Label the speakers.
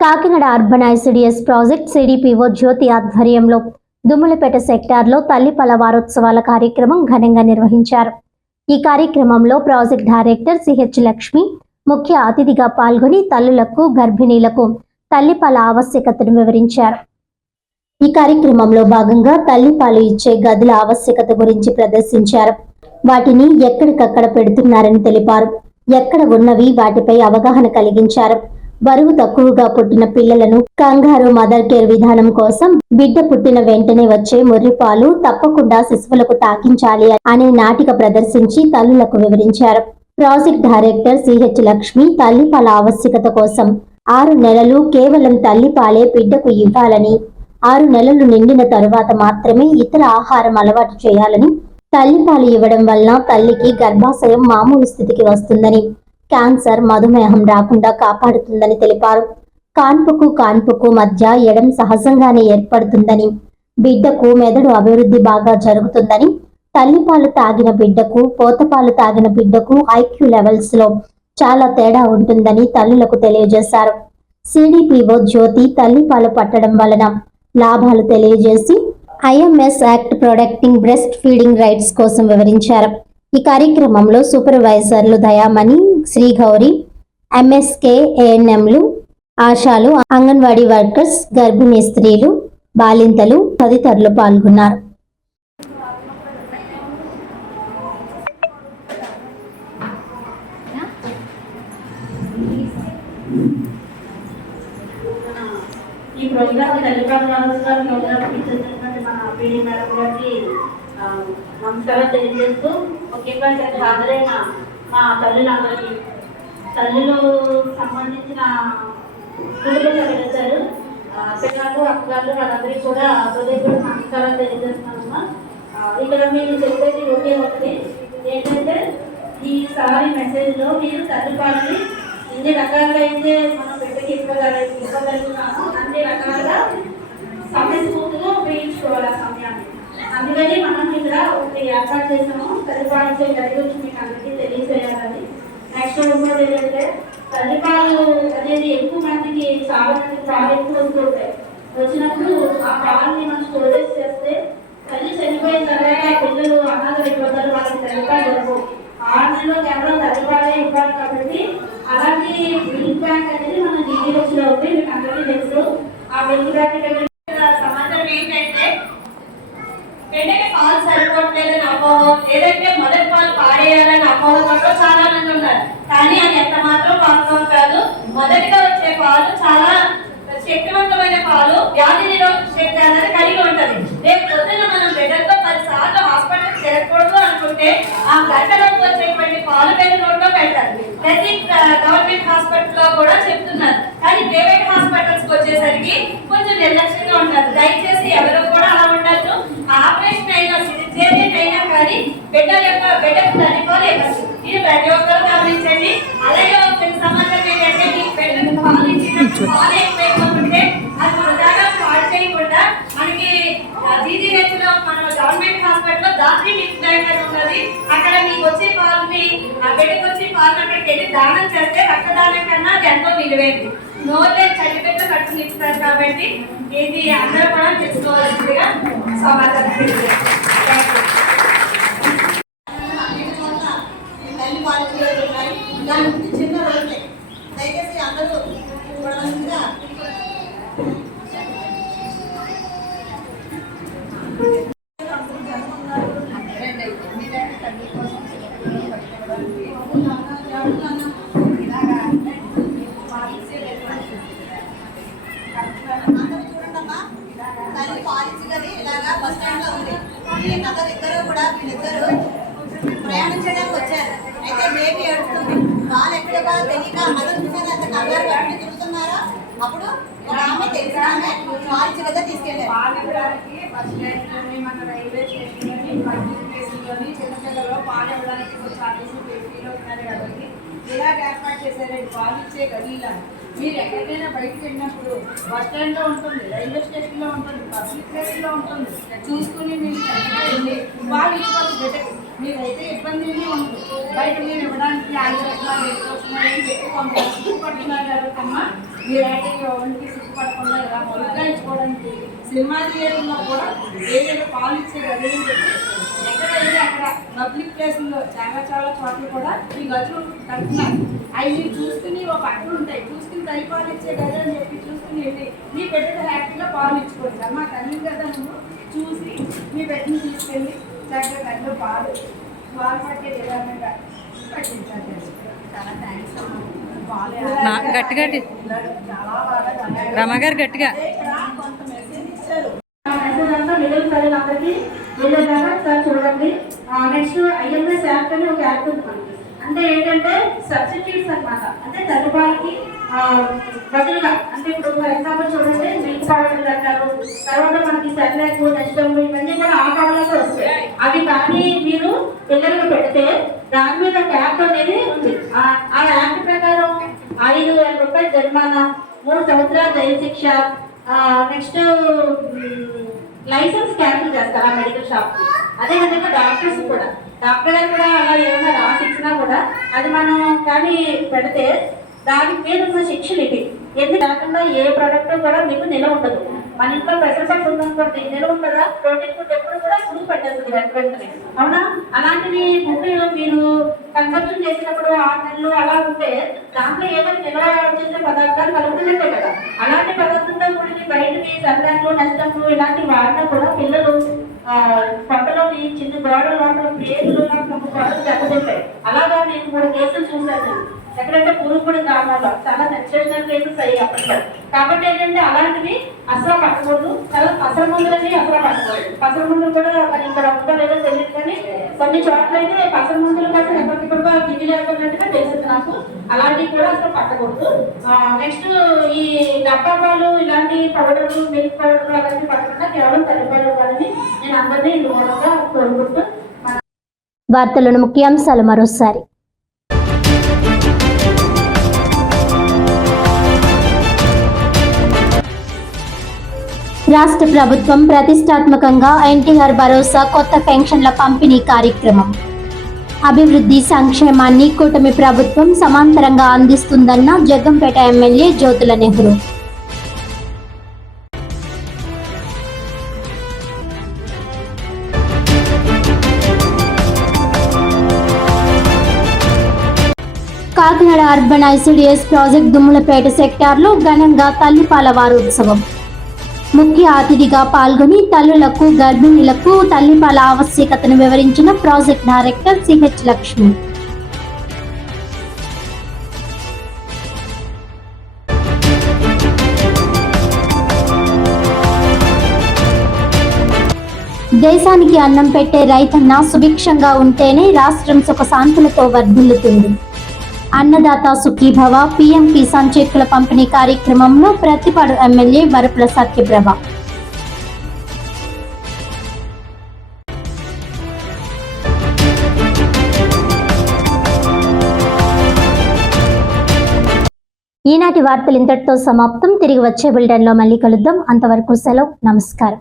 Speaker 1: Kakinada urban ICDS project CDPO Jyothi ఆధ్వర్యంలో దుమ్ములపేట సెక్టార్లో తల్లిపల వారోత్సవాల కార్యక్రమం ఘనంగా నిర్వహించారు. ఈ కార్యక్రమంలో ప్రాజెక్ట్ డైరెక్టర్ సిహెచ్ లక్ష్మి ముఖ్య అతిథిగా పాల్గొని తల్లులకు గర్భిణీలకు తల్లిపాల ఆవశ్యకతను వివరించారు. ఈ కార్యక్రమంలో భాగంగా తల్లిపాలు ఇచ్చే గదుల ఆవశ్యకత గురించి ప్రదర్శించారు. వాటిని ఎక్కడికక్కడ పెడుతున్నారని తెలిపారు. ఎక్కడ ఉన్నవి వాటిపై అవగాహన కలిగించారు. బరువు తక్కువగా పుట్టిన పిల్లలను కంగారు మదర్ కేర్ విధానం కోసం బిడ్డ పుట్టిన వెంటనే వచ్చే ముర్రిపాలు తప్పకుండా శిశువులకు తాకించాలి అనే నాటిక ప్రదర్శించి తల్లులకు వివరించారు. ప్రాజెక్ట్ డైరెక్టర్ సిహెచ్ లక్ష్మి తల్లిపాల ఆవశ్యకత కోసం ఆరు నెలలు కేవలం తల్లిపాలే బిడ్డకు ఇవ్వాలని ఆరు నెలలు నిండిన తరువాత మాత్రమే ఇతర ఆహారం అలవాటు చేయాలని తల్లిపాలు ఇవ్వడం వలన తల్లికి గర్భాశయం మామూలు స్థితికి వస్తుందని క్యాన్సర్ మధుమేహం రాకుండా కాపాడుతుందని తెలిపారు. కాన్పుకు కాన్పుకు మధ్య ఎడం సహజంగానే ఏర్పడుతుందని బిడ్డకు మెదడు అభివృద్ధి బాగా జరుగుతుందని తల్లిపాలు తాగిన బిడ్డకు పోతపాలు తాగిన బిడ్డకు ఐక్యూ లెవెల్స్లో చాలా తేడా ఉంటుందని తల్లులకు తెలియజేశారు. సిడిపిఓ జ్యోతి తల్లిపాలు పట్టడం వలన లాభాలు తెలియజేసి IMS act protecting breast feeding rights కోసం వివరించారు. ఈ కార్యక్రమంలో సూపర్వైజర్లు దయామణి శ్రీ గౌరి ఎంఎస్కే ఏఎన్ఎంలు ఆశాలు అంగన్వాడీ వర్కర్స్ గర్భిణీ స్త్రీలు బాలింతలు తదితరులు పాల్గొన్నారు.
Speaker 2: ఈ ప్రోగ్రామ్ తల్లిపాల నమస్కారం ప్రోగ్రామ్ ఇచ్చినటువంటి మన పీడి మేడం గారికి నమస్కారం తెలియజేస్తూ ముఖ్యంగా ఇక్కడ హాజరైన మా తల్లులందరికీ తల్లులు సంబంధించిన కుటుంబ సభ్యులు వచ్చారు ఆ, అక్కగారు అక్కగారు వాళ్ళందరికీ కూడా హృదయపూర్వక నమస్కారం తెలియజేస్తున్నానమ్మా. ఇక్కడ మీరు చెప్పేది ఒకే ఒకటి ఏంటంటే ఈసారి మెసేజ్లో మీరు తల్లిపాలని ఎన్ని రకాలుగా అయితే మనం బిడ్డకి ఇవ్వగల ఇవ్వగలుగుతామో అన్ని రకాలుగా సమయస్ఫూర్తిగా ఉపయోగించుకోవాలి ఆ అందుకని మనం ఇక్కడ ఒకటి ఏర్పాటు చేసాము. తల్లిపాలించే గది గురించి మీకు అందరికీ తెలియజేయాలని నెక్స్ట్ ఇంకోటి ఏంటంటే తల్లిపాలు అనేది ఎక్కువ మందికి చాలా మందికి పాలు ఎక్కువ వస్తుంటాయి వచ్చినప్పుడు ఆ పాలని మనం స్టోరేజ్ చేస్తే తల్లి చనిపోయిన తర్వాత ఆ పిల్లలు అనాథ అయిపోతారు వాళ్ళకి తల్లిపాలు దొరకవు ఆరు నెలలో కేవలం తల్లిపాలే ఇవ్వాలి కాబట్టి అలాంటి మిల్క్ బ్యాంక్ అనేది మన జీజీహెచ్లో ఉంది. మీకు అందరికీ తెలుసు. ఆ మిల్క్ బ్యాంక్
Speaker 3: కానీ అది ఎంత మాత్రం వాస్తవం కాదు. మొదటిగా వచ్చే పాలు చాలా శక్తివంతమైన పాలు. వ్యాధి నిరోధక శక్తి అనేది కలిగి ఉంటది. రేపు పొద్దున మనం బిడ్డలతో పది సార్లు హాస్పిటల్ చేరకూడదు అనుకుంటే ఆ గంటలోకి వచ్చేటువంటి పాలు పెద్ద నోట్లో పెడతారు. ప్రతి గవర్నమెంట్ హాస్పిటల్లో కూడా చెప్తున్నారు. కానీ ప్రైవేట్ హాస్పిటల్స్కి వచ్చేసరికి కొంచెం నిర్లక్ష్యంగా ఉంటారు దయచేసి ఎవరు కూడా అలా ఉండొద్దు. ఆపరేషన్ అయినా కానీ బిడ్డ యొక్క బిడ్డకు తల్లిపాలు ఇవ్వచ్చు ఇది ప్రతి ఒక్కరు గమనించండి. అలాగే ఒక చిన్న ఏంటంటే మీ బిడ్డకు పాలు ఇచ్చినప్పుడు పాలు ఎక్కువైపోతుంటే అది వృధాగా పాడు చేయకుండా మనకి జీజీహెచ్లో మన government hospital Dhatri milk bank అని ఉన్నది. అక్కడ మీకు వచ్చే పాలని ఆ బిడ్డకు వచ్చే పాలను అక్కడికి వెళ్ళి దానం చేస్తే రక్తదానం కన్నా అది ఎంతో విలువైంది నోరే చల్లిపెట్ట కట్టుని ఇస్తారు కాబట్టి ఇది అందరూ కూడా తెలుసుకోవాల్సిందిగా సమాచారం తెలియజేస్తాను. Thank you.
Speaker 4: తల్లి పాలసీలు ఉన్నాయి దాని గురించి చిన్న రోజులే దయచేసి అందరూ చూడవలసిందిగా అందరూ చూడండమ్మా తల్లి పాలసీ గది ఇలాగా బస్ స్టాండ్లో ఉంది వీళ్ళందరూ ఇద్దరు కూడా వీళ్ళిద్దరు ప్రయాణం చేయడానికి వచ్చారు అయితే బేబీ ఏడుస్తుంది. వాళ్ళు ఎక్కడ ఇవ్వాలో తెలియక మదర్ అంత కంగారు పట్టి తిరుగుతున్నారా? అప్పుడు ఒక ఆమె తెలిసిన ఆమె పాలసీ తీసుకెళ్ళారు.
Speaker 2: పాలెవడానికి బస్ స్టాండ్లోని మన రైల్వే స్టేషన్లోని పబ్లిక్ ప్లేస్లోని చిన్నపిల్లలు పాలు ఇవ్వడానికి చార్జెస్ ఫిఫ్టీలో ఉన్నారు కాబట్టి ఇలాగ ఏర్పాటు చేశారండి. పాలు ఇచ్చే గదిలా మీరు ఎక్కడికైనా బయటకు వెళ్ళినప్పుడు బస్ స్టాండ్లో ఉంటుంది రైల్వే స్టేషన్లో ఉంటుంది పబ్లిక్ ప్లేస్లో ఉంటుంది. చూసుకుని మీరు వెళ్ళి పాలు ఇచ్చుకోవాలి
Speaker 5: మీకైతే ఇబ్బంది ఏమీ ఉండదు. బయట మేము ఇవ్వడానికి ఆలోచిస్తున్నారు ఎదుర్కొస్తున్నారు చెప్పి కొంత సిగ్గుపడుతున్నారు కమ్మా. అమ్మ మీరైతే ఎవరికి సిగ్గుపడకుండా ఇలా మొదలుగా ఇచ్చుకోవడానికి సినిమా థియేటర్లో కూడా ఏదైనా పాలు ఇచ్చే గది అని చెప్పి ఎక్కడైతే అక్కడ పబ్లిక్ ప్లేసుల్లో చాలా చాలా చోట్ల కూడా ఈ గదులు కడుతున్నారు. అవి మీరు చూసుకుని ఒక పక్కన ఉంటాయి. చూసుకుని తల్లి పాలు ఇచ్చే గది అని చెప్పి చూసుకుని వెళ్ళి మీ బిడ్డకు హ్యాపీగా పాలు ఇచ్చుకోవచ్చు. అమ్మా తల్లి కదా నువ్వు. చూసి మీ బిడ్డని తీసుకెళ్ళి చక్కగా తల్లి పాలు విధానంగా
Speaker 6: గట్టిగా. రమగారు గట్టిగా.
Speaker 2: వెళ్ళేదాకా చూడండి. నెక్స్ట్ ఐఎంఎస్ యాప్ అని ఒక యాప్ ఉంది మనకి. అంటే ఏంటంటే సబ్స్టిట్యూట్స్ అనమాట అంటే తల్లిపాలకి బదులుగా అంటే ఇప్పుడు ఫర్ ఎగ్జాంపుల్ చూడండి మిల్క్ పౌడర్ అంటారు. తర్వాత మనకి సెర్లాక్ నెస్టమ్ ఇవన్నీ కూడా ఆ కాలంలో వస్తాయి. అవి కానీ మీరు పిల్లలకు పెడితే దాని మీద ఒక అనేది ఉంది. ఆ- ఆ యాప్ ప్రకారం ఐదు వేల రూపాయలు జరిమానా మూడు సంవత్సరాల జైలు శిక్ష నెక్స్ట్ లైసెన్స్ క్యాన్సిల్ చేస్తారు ఆ మెడికల్ షాప్ అదే విధంగా డాక్టర్స్ కూడా. డాక్టర్ గారు కూడా అలా ఏమైనా రాసి ఇచ్చినా కూడా అది మనం కానీ పెడితే దాని మీద ఉన్న శిక్షలు ఇవి ఎందుకు కాకుండా ఏ ప్రోడక్ట్ కూడా మీకు నిలవ ఉండదు. మన ఇంట్లో ప్రెషర్ ఉందనుకోండి నిలవ ఉండదా? ప్రోటీన్ ఫుడ్ ఎప్పుడు కూడా ఫుడ్ పెట్టేస్తుంది వెంటనే. అవునా? అలాంటిది ఫుడ్ మీరు కన్సంప్షన్ చేసినప్పుడు ఆ నెలలు అలా ఉంటే దాంట్లో ఏమైనా నిల్వ చేసే పదార్థాలు కలుగుతున్నట్టే కదా. అలాంటి పదార్థంతో కూడిన బయటకి సర్దాలు నష్టము ఇలాంటివి వాడినా కూడా పిల్లలు పక్కలోని చిన్న గోడల లోపల పేర్లు గోడలు దెబ్బతింటాయి అలాగా నేను మూడు కేసులు చూశాను. ఎక్కడంటే పురుగుడు గ్రామాల్లో. చాలా సెన్సేషనల్ కేసెస్ అయ్యాయి అప్పట్లో. కాబట్టి ఏంటంటే అలాంటివి అసలు పట్టకూడదు. చాలా పసర ముందులని అసలు పట్టకూడదు. పసర ముందులు కూడా మరి ఇక్కడ ఉందో లేదో తెలియదు కానీ కొన్ని చోట్ల అయితే పసర మందులు కూడా ఎప్పటికప్పుడు దిగి లేకున్నట్టుగా తెలిసింది నాకు. అలాంటివి కూడా అసలు పట్టకూడదు. నెక్స్ట్ ఈ డబ్బాలు ఇలాంటి పౌడర్లు మిల్క్ పౌడర్లు అలాంటి పట్టకుండా కేవలం తల్లిపాలు ఇవ్వాలని నేను అందరినీ ఇందు కోరుకుంటూ
Speaker 1: వార్తలను ముఖ్యాంశాలు మరోసారి. రాష్ట్ర ప్రభుత్వం ప్రతిష్టాత్మకంగా ఎన్టీఆర్ భరోసా కొత్త పెన్షన్ల పంపిణీ కార్యక్రమం. అభివృద్ధి సంక్షేమాన్ని కూటమి ప్రభుత్వం సమాంతరంగా అందిస్తుందన్న Jaggampeta MLA Jyothula Nehru. Kakinada urban ICDS project Dummulapeta సెక్టార్లో ఘనంగా తల్లిపాల వారోత్సవం ముఖ్య అతిథిగా పాల్గొని తల్లులకు గర్భిణీలకు తల్లిపాల ఆవశ్యకతను వివరించిన ప్రాజెక్ట్ డైరెక్టర్ సిహెచ్ లక్ష్మి. దేశానికి అన్నం పెట్టే రైతన్న సుభిక్షంగా ఉంటేనే రాష్ట్రం సుఖశాంతులతో వర్ధిల్లుతుంది. అన్నదాత సుఖీభవ పిఎం కిసాన్ చెక్కుల పంపిణీ కార్యక్రమంలో ప్రతిపాడు ఎమ్మెల్యే వరపుల సత్యప్రభ. ఈనాటి వార్తలు ఇంతటితో సమాప్తం. తిరిగి వచ్చే బులెటిన్లో మళ్ళీ కలుద్దాం. అంతవరకు సెలవు. నమస్కారం.